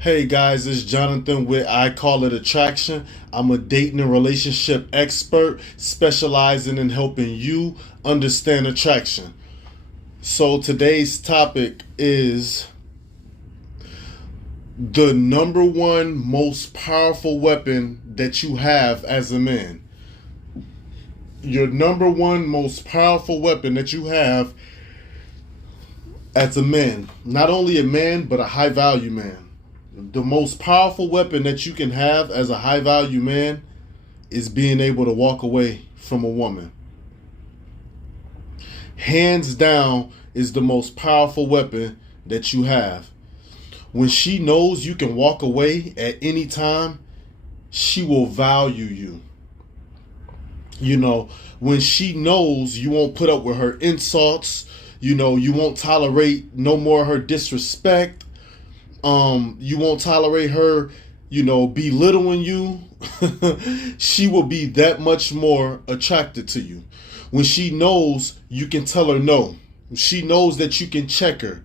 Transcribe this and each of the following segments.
Hey guys, it's Jonathan with I Call It Attraction. I'm a dating and relationship expert specializing in helping you understand attraction. So today's topic is the number one most powerful weapon that you have as a man. Your number one most powerful weapon that you have as a man. Not only a man, but a high value man. The most powerful weapon that you can have as a high value man is being able to walk away from a woman. Hands down is the most powerful weapon that you have. When she knows you can walk away at any time, she will value you. When she knows you won't put up with her insults, you won't tolerate no more of her disrespect. You won't tolerate her, belittling you. She will be that much more attracted to you. When she knows you can tell her no. She knows that you can check her,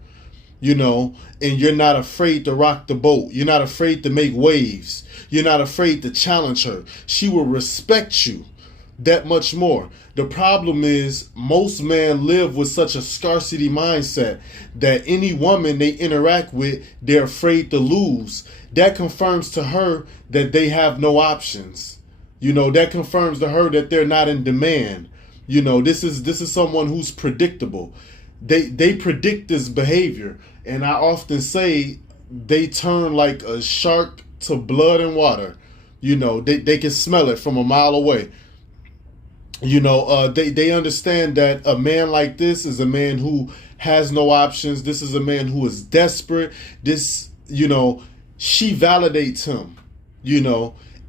and you're not afraid to rock the boat. You're not afraid to make waves. You're not afraid to challenge her. She will respect you that much more. The problem is most men live with such a scarcity mindset that any woman they interact with, they're afraid to lose. That confirms to her that they have no options. That confirms to her that they're not in demand. This is someone who's predictable. They predict this behavior, and I often say they turn like a shark to blood and water. They can smell it from a mile away. They understand that a man like this is a man who has no options. This is a man who is desperate. She validates him,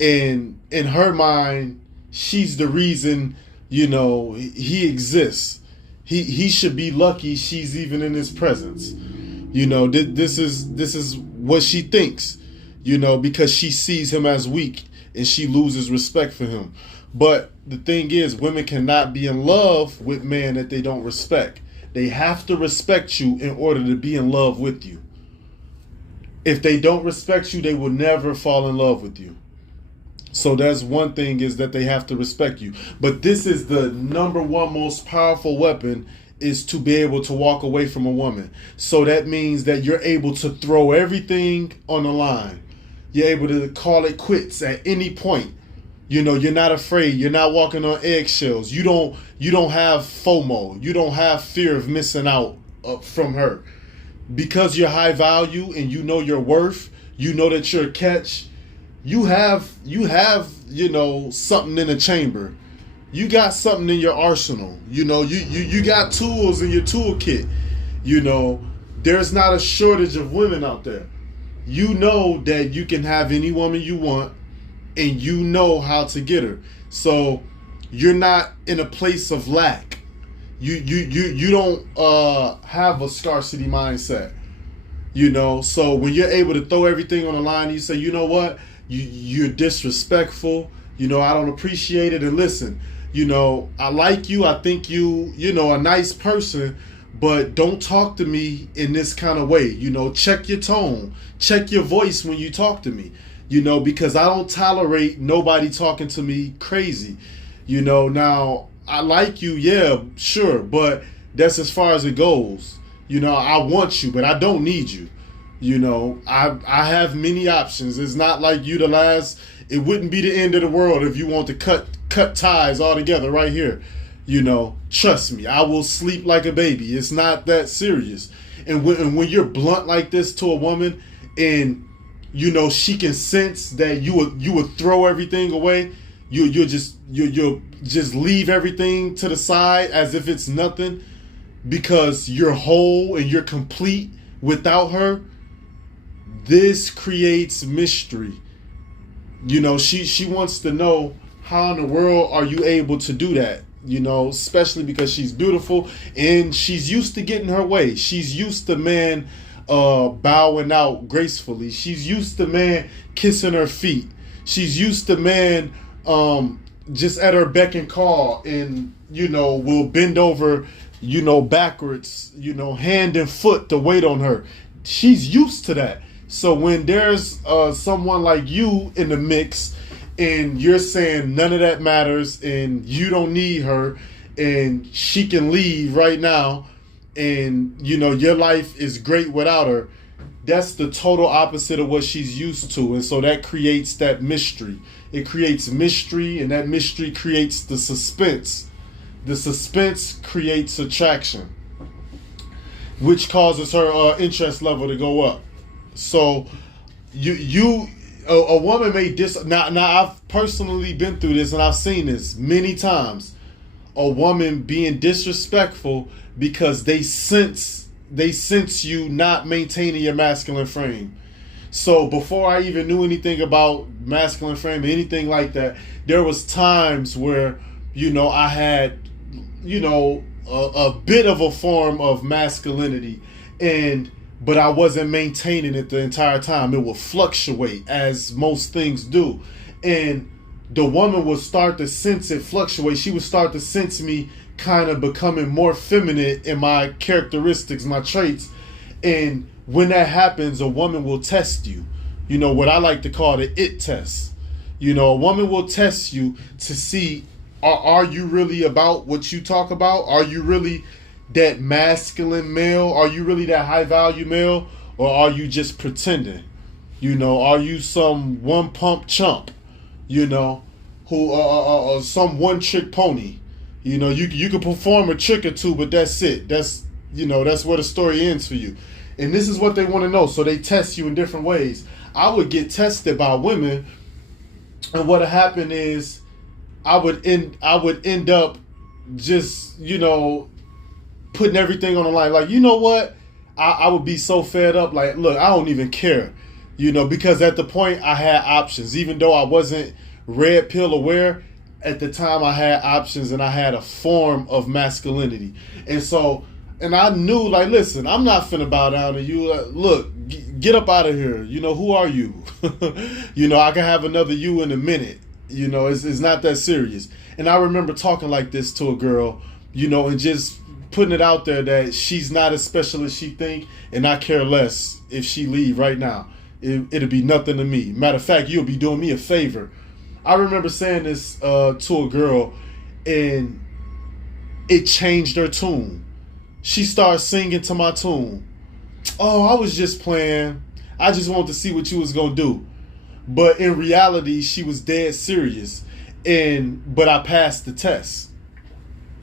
and in her mind, she's the reason, he exists. He should be lucky she's even in his presence. This is what she thinks, because she sees him as weak and she loses respect for him. But the thing is, women cannot be in love with men that they don't respect. They have to respect you in order to be in love with you. If they don't respect you, they will never fall in love with you. So that's one thing, is that they have to respect you. But this is the number one most powerful weapon, is to be able to walk away from a woman. So that means that you're able to throw everything on the line. You're able to call it quits at any point. You're not afraid. You're not walking on eggshells. You don't have FOMO. You don't have fear of missing out from her. Because you're high value and you know your worth, you know that you're a catch, you have something in the chamber. You got something in your arsenal. You got tools in your toolkit. There's not a shortage of women out there. You know that you can have any woman you want, and you know how to get her. So you're not in a place of lack. You don't have a scarcity mindset. So when you're able to throw everything on the line, you say, you know what? You're disrespectful. I don't appreciate it. And listen, I like you. I think you a nice person, but don't talk to me in this kind of way. Check your tone. Check your voice when you talk to me. Because I don't tolerate nobody talking to me crazy. Now I like you, yeah, sure, but that's as far as it goes. I want you, but I don't need you. I have many options. It's not like you the last. It wouldn't be the end of the world if you want to cut ties altogether right here. Trust me, I will sleep like a baby. It's not that serious. And when you're blunt like this to a woman, and she can sense that you would throw everything away. You'll just leave everything to the side as if it's nothing, because you're whole and you're complete without her. This creates mystery. She wants to know, how in the world are you able to do that? Especially because she's beautiful and she's used to getting her way. She's used to man bowing out gracefully. She's used to man kissing her feet. She's used to man just at her beck and call, and will bend over backwards, hand and foot to wait on her. She's used to that. So when there's someone like you in the mix, and you're saying none of that matters, and you don't need her, and she can leave right now, and you know your life is great without her, that's the total opposite of what she's used to. And so that creates that mystery. It creates mystery, and that mystery creates the suspense. The suspense creates attraction, which causes her interest level to go up. So a woman may now I've personally been through this, and I've seen this many times. A woman being disrespectful because they sense you not maintaining your masculine frame. So before I even knew anything about masculine frame or anything like that, there was times where, you know, I had, you know, a bit of a form of masculinity, but I wasn't maintaining it the entire time. It would fluctuate, as most things do. And the woman would start to sense it fluctuate. She would start to sense me kind of becoming more feminine in my characteristics, my traits. And when that happens, a woman will test you. You know, what I like to call the it test. You know, a woman will test you to see, are you really about what you talk about? Are you really that masculine male? Are you really that high value male? Or are you just pretending? You know, are you some one pump chump? You know, who some one trick pony? You know, you can perform a trick or two, but that's it. That's, you know, that's where the story ends for you. And this is what they want to know. So they test you in different ways. I would get tested by women, and what happened is I would end up just, you know, putting everything on the line. Like, you know what? I would be so fed up. Like, look, I don't even care. You know, because at the point I had options. Even though I wasn't red pill aware, at the time I had options, and I had a form of masculinity. And so, and I knew, like, listen, I'm not finna bow down to you. Look, get up out of here. You know, who are you? You know, I can have another you in a minute. You know, it's not that serious. And I remember talking like this to a girl, you know, and just putting it out there that she's not as special as she think, and I care less if she leave right now. It'll be nothing to me. Matter of fact, you'll be doing me a favor. I remember saying this to a girl, and it changed her tune. She started singing to my tune. Oh, I was just playing. I just wanted to see what you was gonna do. But in reality, she was dead serious. But I passed the test.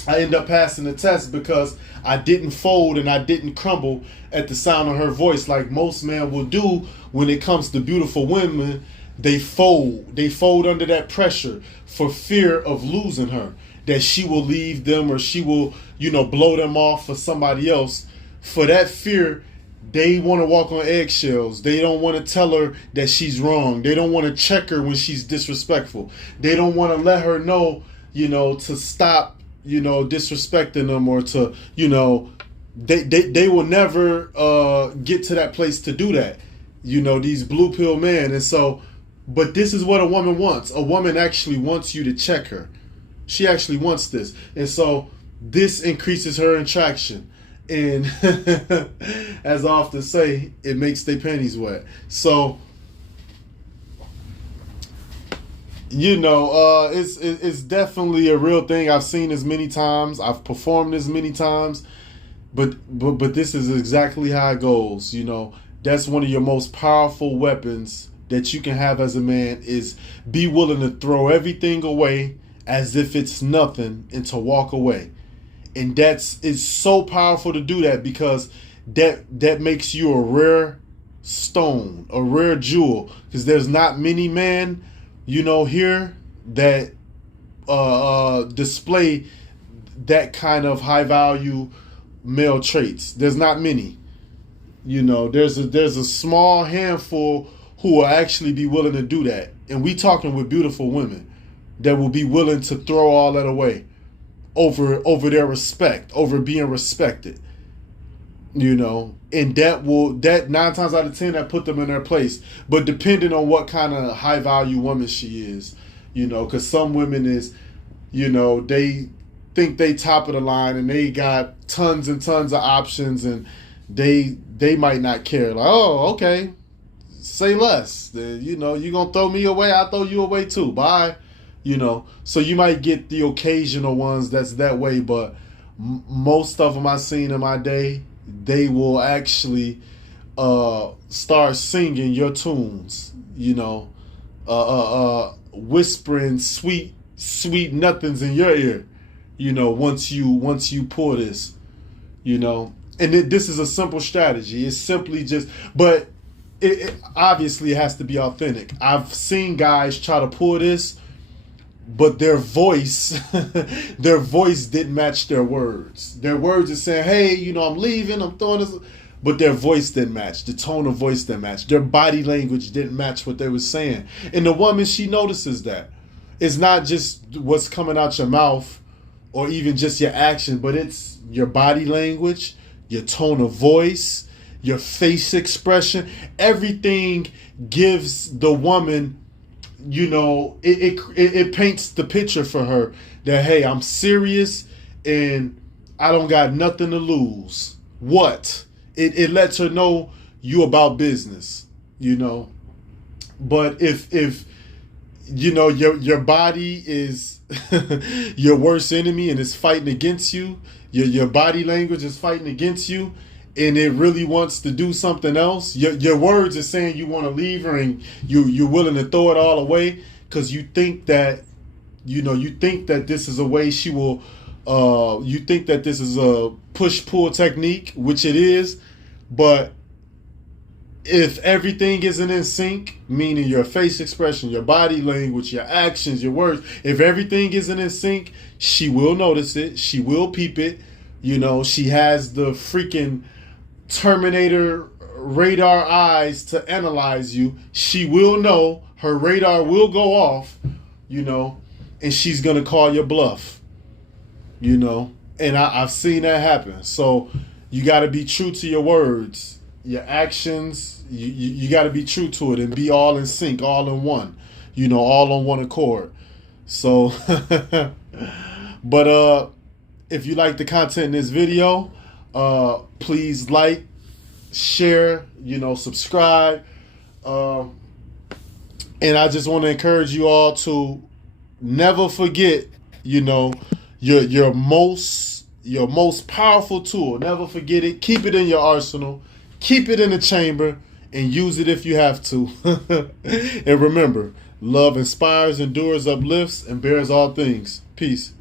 I ended up passing the test because I didn't fold and I didn't crumble at the sound of her voice like most men will do when it comes to beautiful women. They fold. They fold under that pressure for fear of losing her, that she will leave them or she will, you know, blow them off for somebody else. For that fear, they want to walk on eggshells. They don't want to tell her that she's wrong. They don't want to check her when she's disrespectful. They don't want to let her know, you know, to stop, you know, disrespecting them, or to, you know, they will never get to that place to do that. You know, these blue pill men. And so, but this is what a woman wants. A woman actually wants you to check her. She actually wants this. And so this increases her attraction. And as I often say, it makes their panties wet. So, you know, it's definitely a real thing. I've seen this many times. I've performed this many times. But this is exactly how it goes. You know, that's one of your most powerful weapons that you can have as a man, is be willing to throw everything away as if it's nothing and to walk away. And it's so powerful to do that, because that makes you a rare stone, a rare jewel, because there's not many men, you know, here that display that kind of high value male traits. There's not many. You know, there's a small handful who will actually be willing to do that. And we talking with beautiful women that will be willing to throw all that away over their respect, over being respected. You know, and that 9 times out of 10 that put them in their place. But depending on what kind of high value woman she is, you know, because some women is, you know, they think they top of the line and they got tons and tons of options, and they might not care. Like, oh, okay, say less. You know, you gonna throw me away, I throw you away too. Bye. You know, so you might get the occasional ones that's that way, but most of them I seen in my day, they will actually start singing your tunes. You know, whispering sweet nothings in your ear. You know, once you pour this, you know, and this is a simple strategy. It's simply just, but it obviously has to be authentic. I've seen guys try to pull this, but their voice didn't match their words. Their words are saying, hey, you know, I'm leaving, I'm throwing this, but their voice didn't match. The tone of voice didn't match. Their body language didn't match what they were saying. And the woman, she notices that. It's not just what's coming out your mouth or even just your action, but it's your body language, your tone of voice, your face expression. Everything gives the woman, you know, it paints the picture for her that, hey, I'm serious and I don't got nothing to lose. What? It lets her know you about business, you know. But if you know your body is your worst enemy and it's fighting against you, your body language is fighting against you, and it really wants to do something else. Your words are saying you want to leave her and you're willing to throw it all away because you think that, you know, you think that this is a way she will, you think that this is a push-pull technique, which it is, but if everything isn't in sync, meaning your face expression, your body language, your actions, your words, if everything isn't in sync, she will notice it. She will peep it. You know, she has the freaking Terminator radar eyes to analyze you. She will know. Her radar will go off, you know, and she's going to call your bluff, you know. And I've seen that happen. So you got to be true to your words, your actions. You got to be true to it and be all in sync, all in one, you know, all on one accord. So, but if you like the content in this video, please like, share, you know, subscribe. And I just want to encourage you all to never forget, you know, your most powerful tool. Never forget it. Keep it in your arsenal. Keep it in the chamber and use it if you have to. And remember, love inspires, endures, uplifts, and bears all things. Peace.